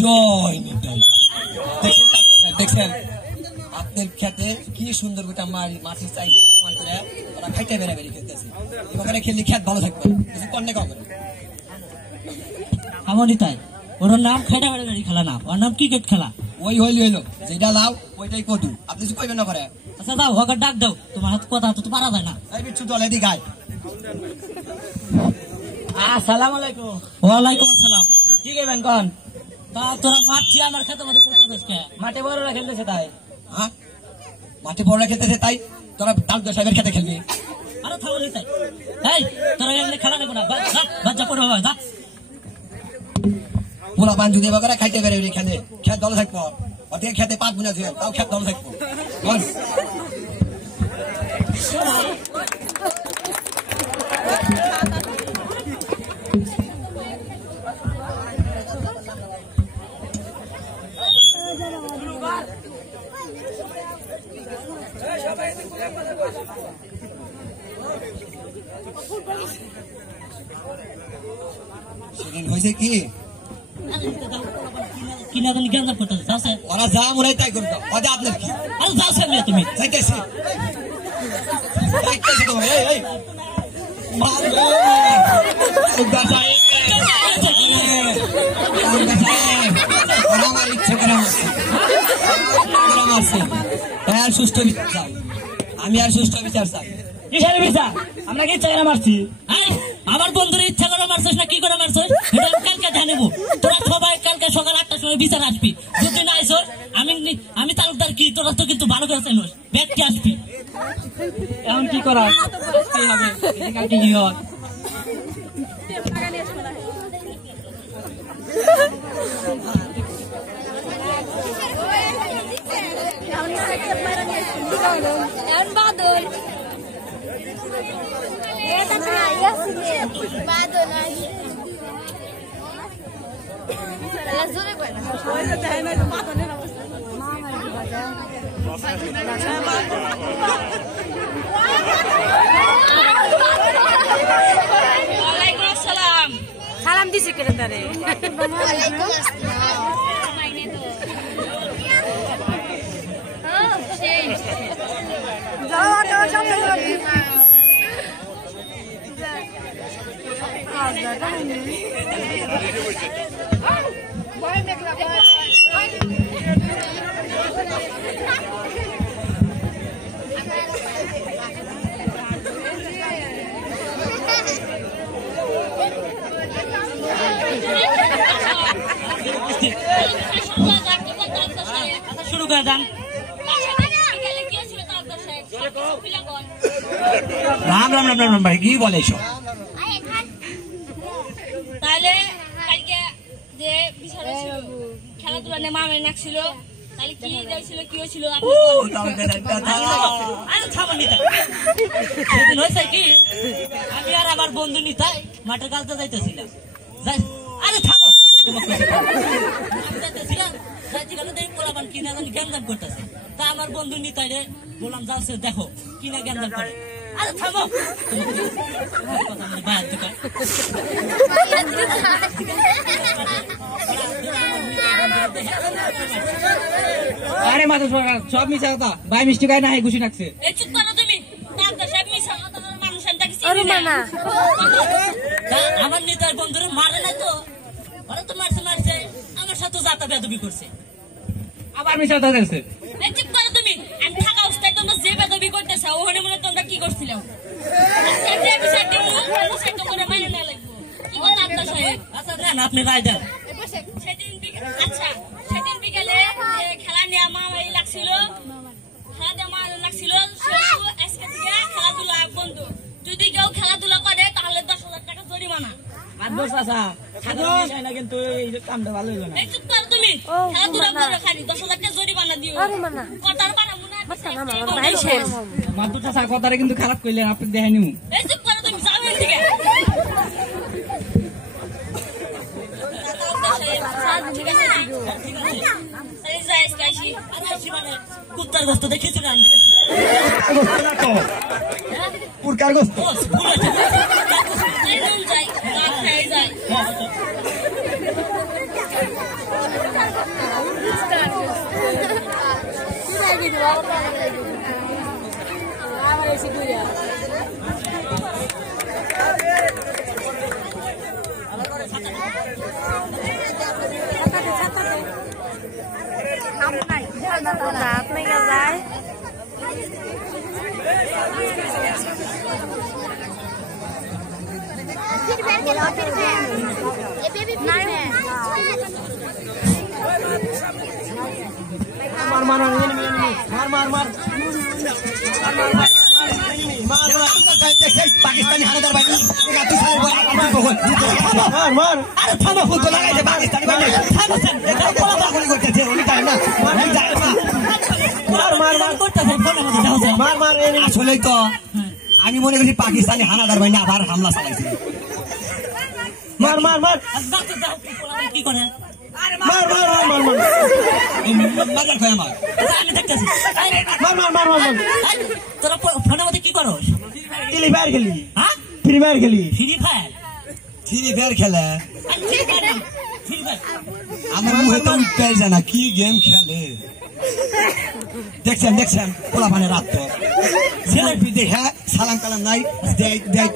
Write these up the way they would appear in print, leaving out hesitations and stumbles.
জয় নিতাই। দেখছেন আপনার খেতে কি সুন্দর গোটা মাটি চাই করে ওরা খাইতে বেড়াবেড়ি খেতেছে। ওখানে খেললে খেত ভালো থাকবে, কিছু কন্যা কম করে আমার নিতাই। ওর নাম খাইটা বেড়াবেড়ি খেলা না, ওর নাম ক্রিকেট খেলা। ওই হইলো যেটা লাও ওইটাই কদু। আপনি কিছু কইবেন না করে? আচ্ছা দাও, ওকে ডাক দাও, তোমার হাত কথা তো পারা যায় না। এই বিচ্ছু দলে দি গায়। আসসালামু আলাইকুম। ওয়ালাইকুম আসসালাম। কি কইবেন কোন? তা তোরা মারছি আমার খেতে মধ্যে করতেছিস কে? মাঠে বড়রা খেলতেছে তাই। হ্যাঁ মাঠে বড়রা খেলতেছে তাই তোরা ডাক্তার সাহেবের খেতে খেলবি? আরে থামো নিতাই, এই তোরা এমনি খেলা নেবো না, বাচ্চা পড়ে বাবা যা। পোলা পান যদি এবার খাইতে বেড়ে খেলে খেত দলে থাকবো, ওদিকে খেতে পাত বুঝা তাও খেত দলে থাকবো। সেদিন হয়েছে কি কিনা জানি জ্ঞান করতেছে যাচ্ছে ওরা যা মনে তাই করতো। ওদের আপনার কি? আরে যাচ্ছে না তুমি যাইতেছি আমার ইচ্ছা করে আর সুস্থ বিচার চাই আমি, আর সুস্থ বিচার চাই। কিসের বিচার? আমরা কি ইচ্ছা করে মারছি? আমার বন্ধুর ইচ্ছা করে মারছিস না কি করে মারছিস এটা আমি কালকে জানাবো। তোরা সবাই কালকে সকাল 8টার সময় বিচার আসবি। যদি না আইসো আমি তালুকদার কি তোরা তো কিন্তু ভালো করে চিনিস, ব্যাগকে আসবি। এখন কি করা হবে? কালকে কি হয়? সালাম দিছে কেন তারে? শুরু করে দেন। রাম রাম রাম রাম ভাই কি বলে এসব? তাহলে কালকে যে বিষয়টা ছিল খেলাধুলা নিয়ে মামে নাকছিল, তাহলে কি যাইছিল কি হয়েছিল? কি আমি আর আমার বন্ধু নিতাই মাঠের কাজটা যাইতেছিলাম। আরে থামো, কিনা জানি জ্ঞান করতেছে। তা আমার বন্ধু নিতাই রে বললাম যাচ্ছে দেখো কিনা জ্ঞান করে। আরে থামো, আরে মাথা সব মিশা কথা ভাই মিষ্টি গায়ে না ঘুষি নাকছে। আমার নেতার বন্ধুরে মারে না তো, ওরা তো মারছে মারছে আমার সাথে যাতা বেদবি করছে, আবার মিশা কথা দেখছে। চুপ করো তুমি। আমি থাকা অবস্থায় তোমরা যে বেদবি করতেছ ওখানে মনে তোমরা কি করছিল? আপনি রায় দেন। সেদিন বিকেলে খেলা নিয়ে মামাই লাগছিল, খেলা দেওয়া মা লাগছিল। খেলাধুলা বন্ধু, যদি কেউ খেলাধুলা করে তাহলে 10,000 টাকা জরিমানা। কিন্তু কামটা ভালো হইল না। চুপ করো তুমি। খেলাধুলা করো খালি 10,000 টাকা জরিমানা দিও। কথার পারা মনে মাদুর চাষা কথাটা কিন্তু খারাপ করলেন, আপনি দেখে নিউ। চুপ করো তুমি, যাও এখান থেকে। কুত্তার গোস্ত দেখেছি না পুরকার গোস্ত যাই পাকিস্তানি হানাদার ভাই আরে থামো ফুল তো লাগাইছে পাকিস্তানি ভাই থামছেন এটা পোলা গুলি করতেছে উনি তাই না আসলেই তো আমি মনে করি পাকিস্তানি হানাদার ভাই না আবার হামলা চালাইছে মার মার মার কি করে মার মার মার মার মার মার কই আমার আমি দেখতেছি মার মার মার মার তোরা ফোনের মধ্যে কি করো ফ্রি ফায়ার খেলি হ্যাঁ ফ্রি ফায়ার খেলি ফ্রি ফায়ার ফ্রি ফায়ার খেলে ফ্রি ফায়ার আমার মুখে তো উঠতেই যায় না কি গেম খেলে দেখছেন দেখছেন পোলা মানে রাত তো ছেলে দেখে সালাম কালাম নাই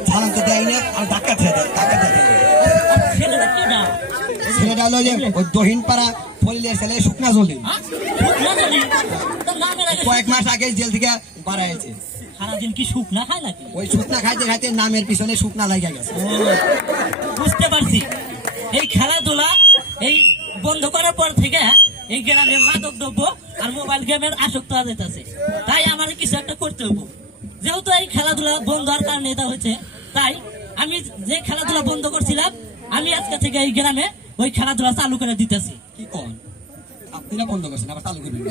সালাম তো দেয় না আর ধাক্কা খেয়ে দেয় ধাক্কা খেয়ে ছেলেটা কি না ছেলেটা হলো যে ওই দহিন পাড়া ফলিলের ছেলে শুকনা জলি কয়েক মাস আগে জেল থেকে বাড়াইছে সারাদিন কি শুকনা খায় নাকি ওই শুকনা খাইতে খাইতে নামের পিছনে শুকনা লাগা গেছে বুঝতে পারছি এই খেলাধুলা এই বন্ধ করার পর থেকে এই গ্রামে মাদক দ্রব্য আর মোবাইল গেমের আসক্ত হয়ে যেতেছে তাই আমার কিছু একটা করতে হবো যেহেতু এই খেলাধুলা বন্ধ হওয়ার কারণে এটা হচ্ছে তাই আমি যে খেলাধুলা বন্ধ করছিলাম আমি আজকে থেকে এই গ্রামে ওই খেলাধুলা চালু করে দিতেছি কি কোন আপনি না বন্ধ করছেন আবার চালু করবেন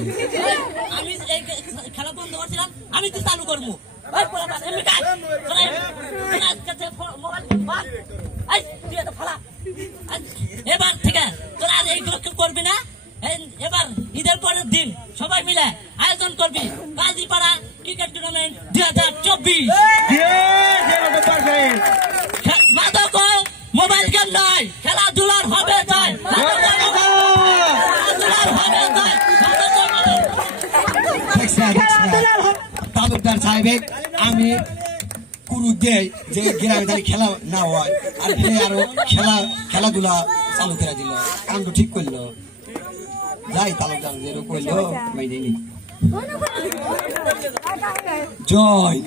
আমি এই খেলা বন্ধ করছিলাম আমি তো চালু করবো ওই পোলাপান, এমনি কাজ। তোরা আজকে থেকে মোবাইল বাদ। এই, তুই এটা ফালা। এবার থেকে তোরা আর এইগুলো কেউ করবি না। এবার ঈদের পরের দিন সবাই মিলে আয়োজন করবি কাজীপাড়া ক্রিকেট টুর্নামেন্ট 2024। মাদক মোবাইল গেম নয়, খেলাধুলার হবে তাই। তালুকদার সাহেব আমি কুরু দেই যে গ্রামে তাহলে খেলা না হয় আর আরো খেলাধুলা চালু করে দিল কাণ্ড ঠিক করলো যাই তালুকদার যেরকম করলো জয়